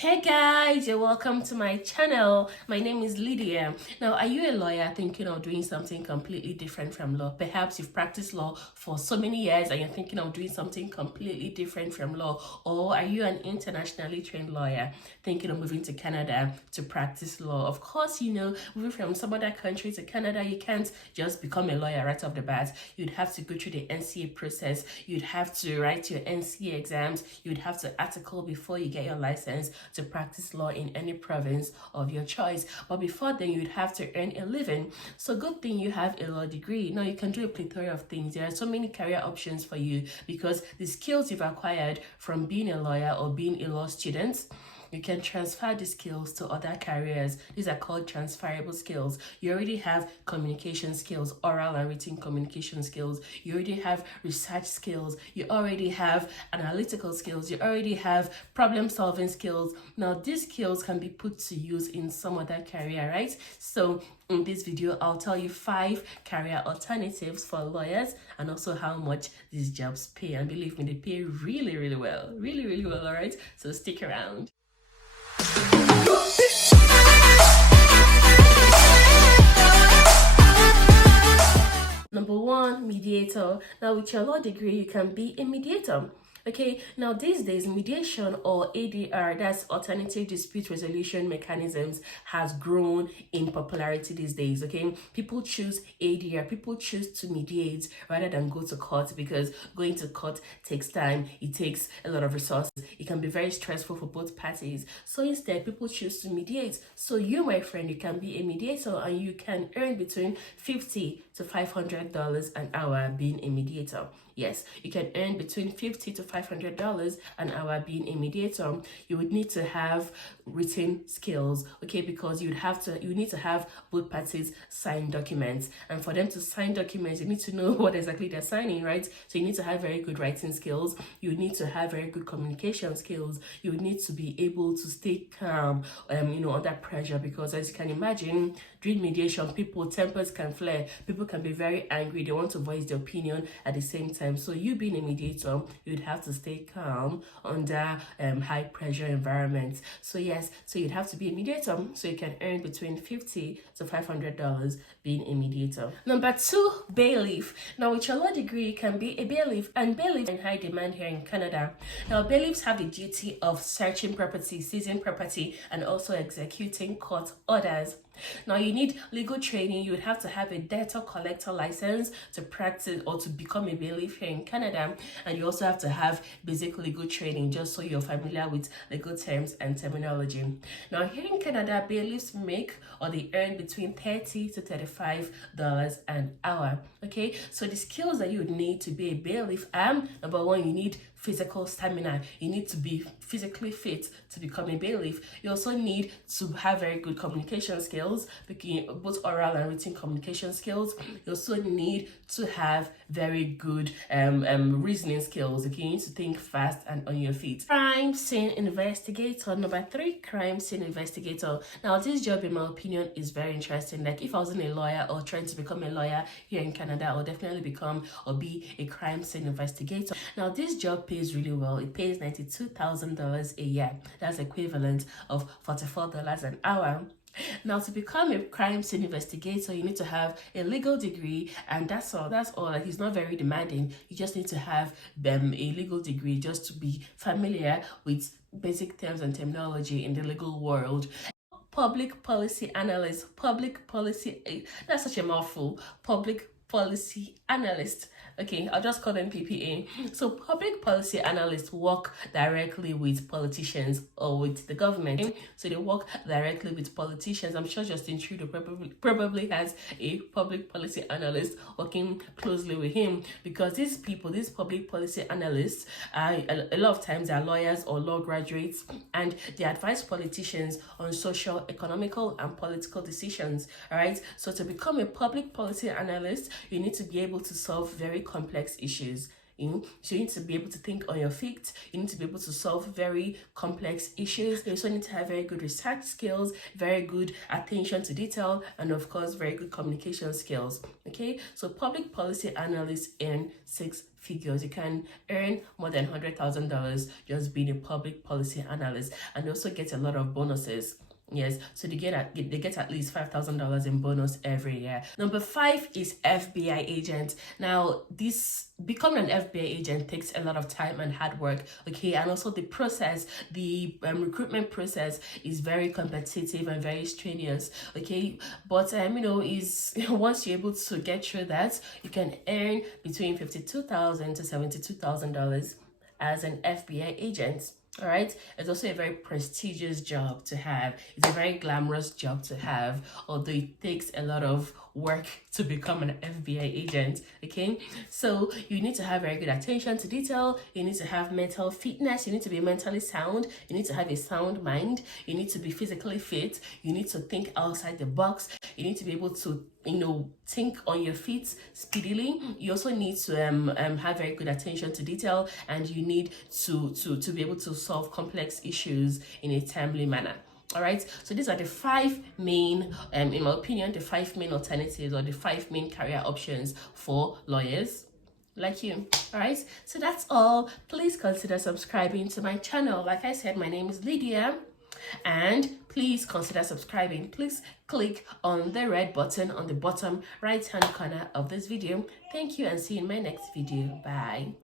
Hey guys, you're welcome to my channel. My name is Lydia. Now, are you a lawyer thinking of doing something completely different from law? Perhaps you've practiced law for so many years and you're thinking of doing something completely different from law. Or are you an internationally trained lawyer thinking of moving to Canada to practice law? Of course, moving from some other country to Canada, you can't just become a lawyer right off the bat. You'd have to go through the NCA process. You'd have to write your NCA exams. You'd have to article before you get your license to practice law in any province of your choice. But before then, you'd have to earn a living. So good thing you have a law degree. Now you can do a plethora of things. There are so many career options for you because the skills you've acquired from being a lawyer or being a law student, you can transfer the skills to other careers. These are called transferable skills. You already have communication skills, oral and written communication skills. You already have research skills. You already have analytical skills. You already have problem solving skills. Now, these skills can be put to use in some other career, right? So in this video, I'll tell you 5 career alternatives for lawyers and also how much these jobs pay. And believe me, they pay really, really well. Really, really well, all right? So stick around. Number 1, mediator. Now, with your law degree, you can be a mediator. Okay, now these days, mediation or ADR, that's alternative dispute resolution mechanisms, has grown in popularity these days. Okay, people choose ADR, people choose to mediate rather than go to court because going to court takes time, it takes a lot of resources, it can be very stressful for both parties. So instead, people choose to mediate. So you, my friend, you can be a mediator and you can earn between $50 to $500 an hour being a mediator. Yes, you can earn between $50 to $500 an hour being a mediator. You would need to have written skills, okay, because you need to have both parties sign documents. And for them to sign documents, you need to know what exactly they're signing, right? So you need to have very good writing skills. You need to have very good communication skills. You need to be able to stay calm, under pressure, because as you can imagine, during mediation, tempers can flare. People can be very angry. They want to voice their opinion at the same time. So you being a mediator, you'd have to stay calm under high pressure environments. So yes, so you'd have to be a mediator so you can earn between $50 to $500 being a mediator. Number 2, bailiff. Now with your law degree, you can be a bailiff, and bailiffs are in high demand here in Canada. Now bailiffs have the duty of searching property, seizing property, and also executing court orders. Now you need legal training. You would have to have a debtor collector license to practice or to become a bailiff here in Canada, and you also have to have basic legal training just so you're familiar with legal terms and terminology. Now here in Canada, bailiffs make or they earn between $30 to $35 an hour. Okay, so the skills that you would need to be a bailiff are: number 1, you need physical stamina. You need to be physically fit to become a bailiff. You also need to have very good communication skills, both oral and written communication skills. You also need to have very good reasoning skills. Okay, you need to think fast and on your feet. Crime scene investigator. Number 3, crime scene investigator. Now this job, in my opinion, is very interesting. Like if I wasn't a lawyer or trying to become a lawyer here in Canada, I would definitely become or be a crime scene investigator. Now this job pays really well. It pays $92,000 a year. That's equivalent of $44 an hour. Now, to become a crime scene investigator, you need to have a legal degree, and that's all. Like, it's not very demanding. You just need to have a legal degree just to be familiar with basic terms and terminology in the legal world. Public policy analyst. That's such a mouthful. Public policy analyst. Okay, I'll just call them PPA. So public policy analysts work directly with politicians or with the government. So they work directly with politicians. I'm sure Justin Trudeau probably has a public policy analyst working closely with him, because these public policy analysts, a lot of times are lawyers or law graduates, and they advise politicians on social, economical, and political decisions. All right. So to become a public policy analyst, you need to be able to solve very complex issues. So you need to be able to think on your feet. You need to be able to solve very complex issues. You also need to have very good research skills, very good attention to detail, and of course, very good communication skills. Okay, so public policy analysts earn 6 figures. You can earn more than $100,000 just being a public policy analyst, and they also get a lot of bonuses. Yes, so they get at least $5,000 in bonus every year. Number 5 is FBI agent. Now, this becoming an FBI agent takes a lot of time and hard work. Okay, and also the process, the recruitment process is very competitive and very strenuous. Okay, but is once you're able to get through that, you can earn between $52,000 to $72,000 as an FBI agent. All right, it's also a very prestigious job to have. It's a very glamorous job to have, although it takes a lot of work to become an FBI agent. Okay, so you need to have very good attention to detail. You need to have mental fitness. You need to be mentally sound. You need to have a sound mind. You need to be physically fit. You need to think outside the box. You need to be able to think on your feet speedily. You also need to have very good attention to detail, and you need to be able to solve complex issues in a timely manner. All right, so these are the 5 main, in my opinion, the 5 main alternatives or the 5 main career options for lawyers like you. All right, so that's all. Please consider subscribing to my channel. Like I said, my name is Lydia, and please consider subscribing. Please click on the red button on the bottom right hand corner of this video. Thank you, and see you in my next video. Bye.